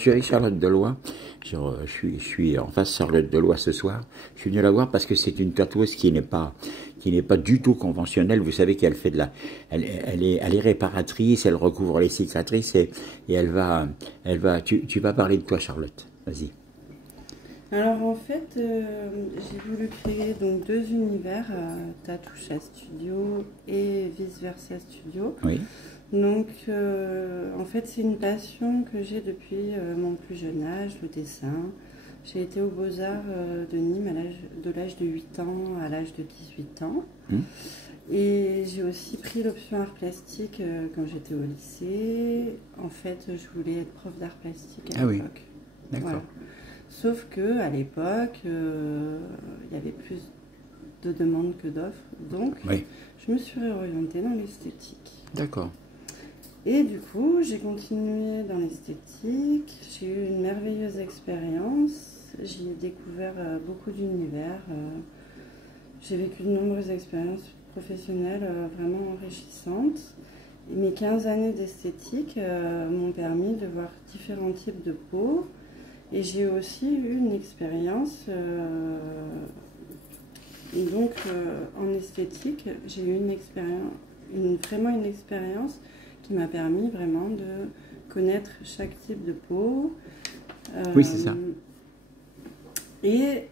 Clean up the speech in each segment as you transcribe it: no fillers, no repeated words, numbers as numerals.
Je suis avec Charlotte Deloy. Je suis en face de Charlotte Deloy ce soir. Je suis venu la voir parce que c'est une tatoueuse qui n'est pas du tout conventionnelle. Vous savez qu'elle fait elle est réparatrice, elle recouvre les cicatrices et tu vas parler de toi, Charlotte. Vas-y. Alors en fait, j'ai voulu créer donc deux univers, Tatoucha Studio et Vice Versa Studio. Oui. Donc en fait c'est une passion que j'ai depuis mon plus jeune âge, le dessin. J'ai été aux Beaux-Arts de Nîmes de l'âge de 8 ans à l'âge de 18 ans. Et j'ai aussi pris l'option art plastique quand j'étais au lycée. En fait, je voulais être prof d'art plastique à l'époque. Oui, d'accord. Voilà. Sauf que à l'époque, il y avait plus de demandes que d'offres. Donc, oui. je me suis réorientée dans l'esthétique. D'accord. Et du coup, j'ai continué dans l'esthétique. J'ai eu une merveilleuse expérience. J'ai découvert beaucoup d'univers. J'ai vécu de nombreuses expériences professionnelles vraiment enrichissantes. Et mes 15 années d'esthétique m'ont permis de voir différents types de peau. Et j'ai aussi eu une expérience, en esthétique, j'ai eu vraiment une expérience qui m'a permis vraiment de connaître chaque type de peau. Oui, c'est ça. Et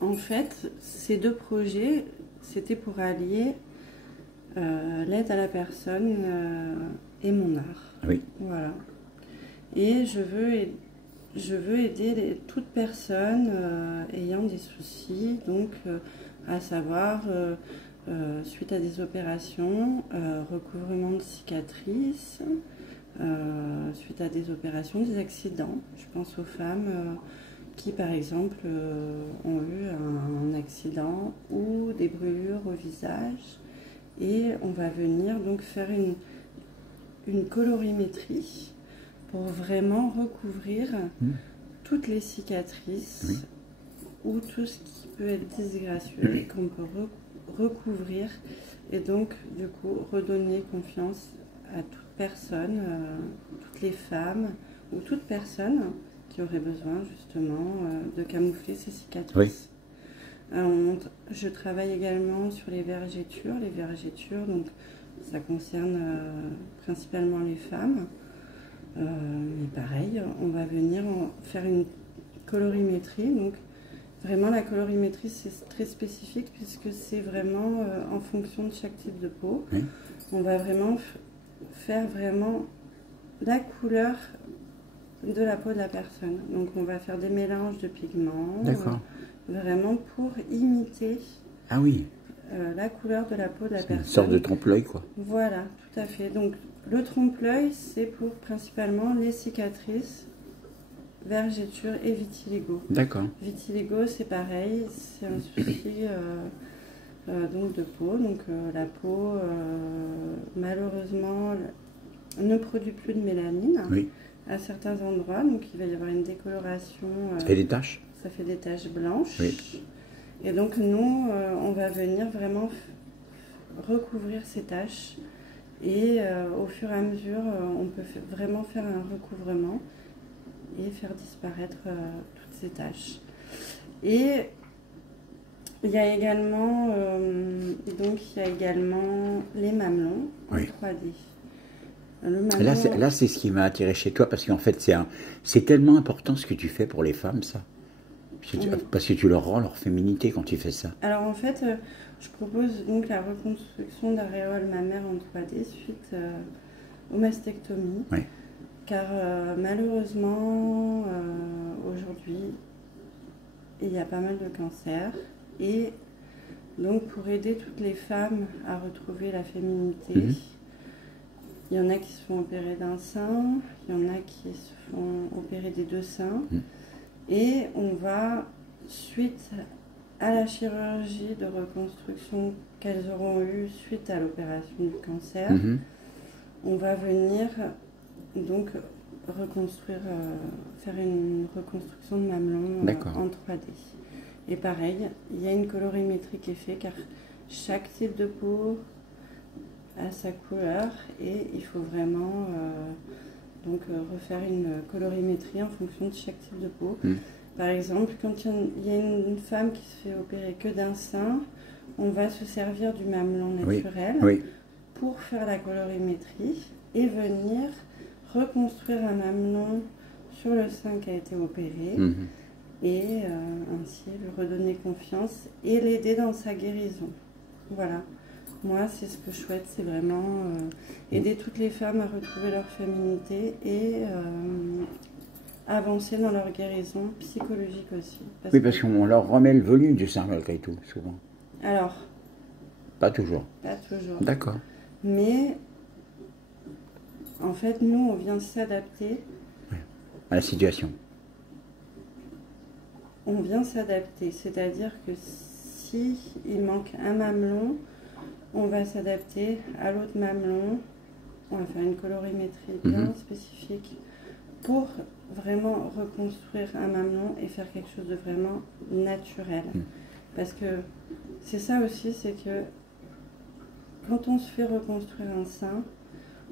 en fait, ces deux projets, c'était pour allier l'aide à la personne et mon art. Oui. Voilà. Et je veux aider toute personne ayant des soucis, donc à savoir suite à des opérations, recouvrement de cicatrices, suite à des opérations, des accidents. Je pense aux femmes qui par exemple ont eu un accident ou des brûlures au visage, et on va venir donc faire une colorimétrie pour vraiment recouvrir toutes les cicatrices ou tout ce qui peut être disgracieux et qu'on peut recouvrir, et donc du coup redonner confiance à toute personne, toutes les femmes ou toute personne qui aurait besoin justement de camoufler ses cicatrices. Oui. Je travaille également sur les vergetures. Les vergetures, donc ça concerne principalement les femmes. Mais pareil, on va venir faire une colorimétrie. Donc vraiment la colorimétrie c'est très spécifique puisque c'est vraiment en fonction de chaque type de peau. Oui. On va vraiment faire vraiment la couleur de la peau de la personne. Donc on va faire des mélanges de pigments. D'accord. Vraiment pour imiter. Ah oui. La couleur de la peau de la personne. Une sorte de trompe-l'œil, quoi. Voilà, tout à fait. Donc le trompe-l'œil, c'est pour principalement les cicatrices, vergetures et vitiligo. D'accord. Vitiligo, c'est pareil, c'est un souci donc de peau. Donc la peau, malheureusement, ne produit plus de mélanine à certains endroits. Donc il va y avoir une décoloration. Ça fait des taches. Ça fait des taches blanches. Oui. Et donc nous, on va venir vraiment recouvrir ces taches. Et au fur et à mesure, on peut vraiment faire un recouvrement et faire disparaître toutes ces taches. Et il y a également, les mamelons en 3D. Là, c'est ce qui m'a attiré chez toi, parce qu'en fait, c'est tellement important ce que tu fais pour les femmes, ça. Parce que tu leur rends leur féminité quand tu fais ça. Alors en fait, je propose donc la reconstruction d'aréoles mammaires en 3D suite aux mastectomies. Oui. Car malheureusement, aujourd'hui, il y a pas mal de cancers. Et donc pour aider toutes les femmes à retrouver la féminité, il y en a qui se font opérer d'un sein, il y en a qui se font opérer des deux seins. Et on va, suite à la chirurgie de reconstruction qu'elles auront eue suite à l'opération du cancer, on va venir donc reconstruire, faire une reconstruction de mamelon en 3D. Et pareil, il y a une colorimétrie qui est faite car chaque type de peau a sa couleur et il faut vraiment donc refaire une colorimétrie en fonction de chaque type de peau. Par exemple, quand il y a une femme qui se fait opérer que d'un sein, on va se servir du mamelon naturel pour faire la colorimétrie et venir reconstruire un mamelon sur le sein qui a été opéré et ainsi lui redonner confiance et l'aider dans sa guérison. Voilà. Moi, c'est ce que je souhaite, c'est vraiment aider toutes les femmes à retrouver leur féminité et avancer dans leur guérison psychologique aussi. Parce qu'on leur remet le volume du sein malgré tout, souvent. Alors. Pas toujours. Pas toujours. D'accord. Mais, en fait, nous, on vient s'adapter. À la situation. On vient s'adapter, c'est-à-dire que si il manque un mamelon, on va s'adapter à l'autre mamelon. On va faire une colorimétrie bien spécifique pour vraiment reconstruire un mamelon et faire quelque chose de vraiment naturel. Parce que c'est ça aussi, c'est que quand on se fait reconstruire un sein,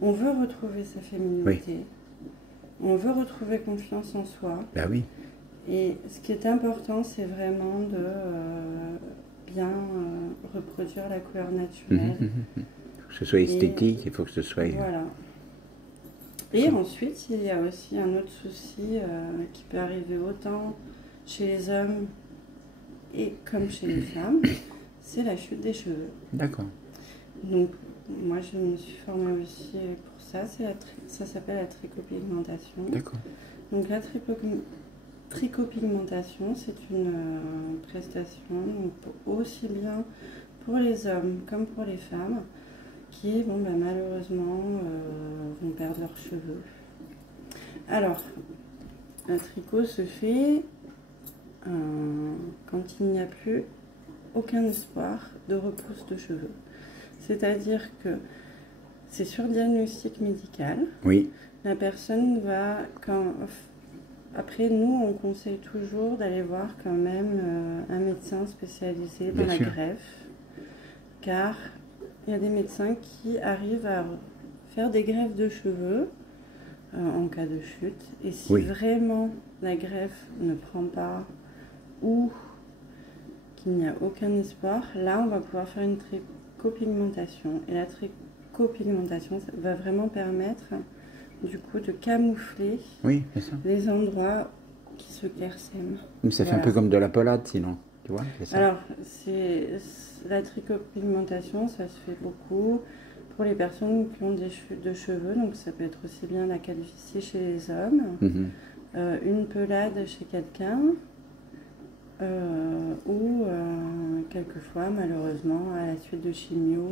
on veut retrouver sa féminité, on veut retrouver confiance en soi. Ben oui. Et ce qui est important, c'est vraiment de bien reproduire la couleur naturelle. Il faut que ce soit esthétique, il faut que ce soit... Voilà. Et ensuite, il y a aussi un autre souci qui peut arriver autant chez les hommes et comme chez les femmes, c'est la chute des cheveux. D'accord. Donc, moi, je me suis formée aussi pour ça. Ça s'appelle la trichopigmentation. D'accord. Donc, la trichopigmentation, c'est une prestation aussi bien pour les hommes comme pour les femmes qui, malheureusement, vont perdre leurs cheveux. Alors, la tricot se fait quand il n'y a plus aucun espoir de repousse de cheveux. C'est-à-dire que c'est sur diagnostic médical. Oui. La personne va, après nous, on conseille toujours d'aller voir quand même un médecin spécialisé dans la greffe, car il y a des médecins qui arrivent à faire des greffes de cheveux en cas de chute. Et si vraiment la greffe ne prend pas ou qu'il n'y a aucun espoir, là on va pouvoir faire une trichopigmentation. Et la trichopigmentation va vraiment permettre du coup de camoufler les endroits qui se clairsèment. Ça fait un peu comme de la pelade sinon, tu vois. Alors, la trichopigmentation, ça se fait beaucoup pour les personnes qui ont des chutes de cheveux, donc ça peut être aussi bien la calvitie chez les hommes, une pelade chez quelqu'un, ou quelquefois, malheureusement, à la suite de chimio,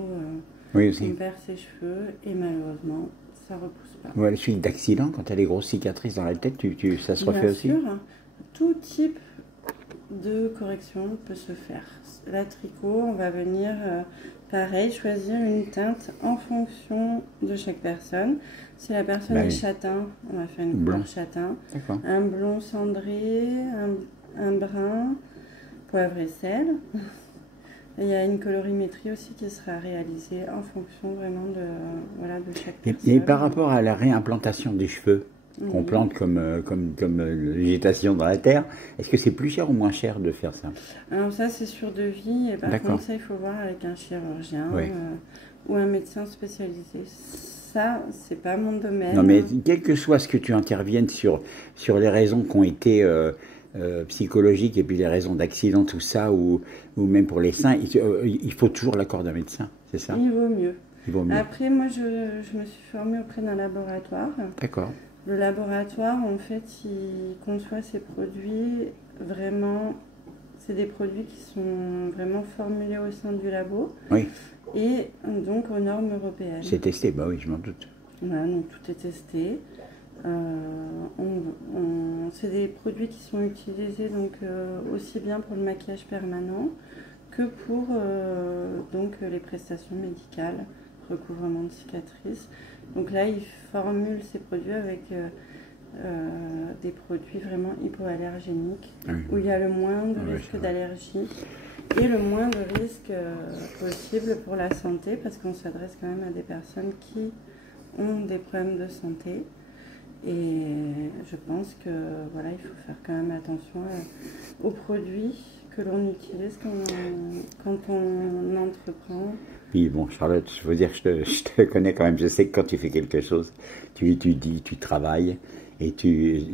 on perd ses cheveux et malheureusement, ça ne repousse pas. Ouais, à la suite d'accident, quand tu as des grosses cicatrices dans la tête, ça se refait aussi? Bien sûr, tout type de correction peut se faire. La tricot, on va venir, pareil, choisir une teinte en fonction de chaque personne. Si la personne est châtain, on va faire une couleur châtain. Un blond cendré, un brun, poivre et sel. Il y a une colorimétrie aussi qui sera réalisée en fonction vraiment de chaque personne. Et par rapport à la réimplantation des cheveux qu'on plante comme végétation dans la terre, est-ce que c'est plus cher ou moins cher de faire ça? Alors ça c'est sur devis, et par contre ça il faut voir avec un chirurgien ou un médecin spécialisé. Ça, c'est pas mon domaine. Non mais quel que soit ce que tu interviennes sur les raisons qui ont été psychologiques et puis les raisons d'accident, tout ça, ou même pour les seins, il faut toujours l'accord d'un médecin, c'est ça? Il vaut mieux. Il vaut mieux. Après, moi, je me suis formée auprès d'un laboratoire. D'accord. Le laboratoire, en fait, il conçoit ses produits vraiment... C'est des produits qui sont vraiment formulés au sein du labo. Oui. Et donc aux normes européennes. C'est testé, bah oui, je m'en doute. Voilà, donc tout est testé. C'est des produits qui sont utilisés donc, aussi bien pour le maquillage permanent que pour donc, les prestations médicales, recouvrement de cicatrices. Donc là, ils formulent ces produits avec des produits vraiment hypoallergéniques, où il y a le moins de risque d'allergie et le moins de risque possible pour la santé, parce qu'on s'adresse quand même à des personnes qui ont des problèmes de santé. Et je pense que voilà, il faut faire quand même attention aux produits que l'on utilise quand on entreprend. Puis bon, Charlotte, je veux dire, je te connais quand même. Je sais que quand tu fais quelque chose, tu étudies, tu travailles et tu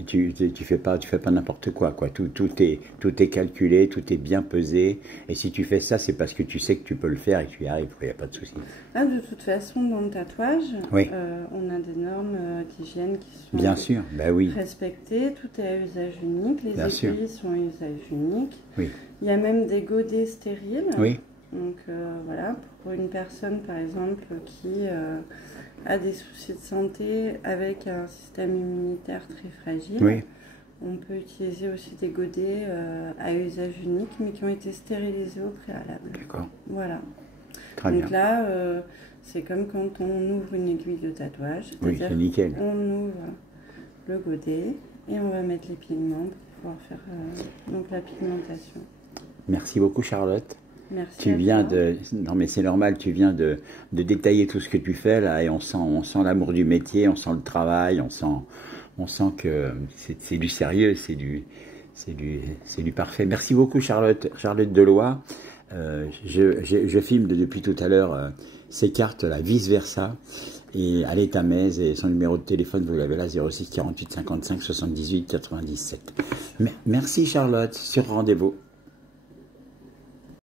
fais pas n'importe quoi, quoi. Tout est calculé, tout est bien pesé. Et si tu fais ça, c'est parce que tu sais que tu peux le faire et que tu y arrives. Il n'y a pas de souci. Ah, de toute façon, dans le tatouage, Oui. on a des normes d'hygiène qui sont Bien sûr, ben oui. respectées. Tout est à usage unique. Les Bien sûr. aiguilles sont à usage unique. Oui. Il y a même des godets stériles. Oui. Donc voilà, pour une personne par exemple qui a des soucis de santé avec un système immunitaire très fragile, Oui. on peut utiliser aussi des godets à usage unique mais qui ont été stérilisés au préalable. D'accord. Voilà. Très Donc bien. là, c'est comme quand on ouvre une aiguille de tatouage. Oui, c'est nickel. On ouvre le godet et on va mettre les pigments pour pouvoir faire donc la pigmentation. Merci beaucoup, Charlotte. Merci. Tu viens de... Non mais c'est normal, tu viens de détailler tout ce que tu fais là et on sent l'amour du métier, on sent le travail, on sent que c'est du sérieux, c'est du parfait. Merci beaucoup Charlotte Deloy. Je filme depuis tout à l'heure ces cartes là, vice versa. Et elle est à Metz et son numéro de téléphone, vous l'avez là, 06 48 55 78 97. Merci Charlotte, sur rendez-vous.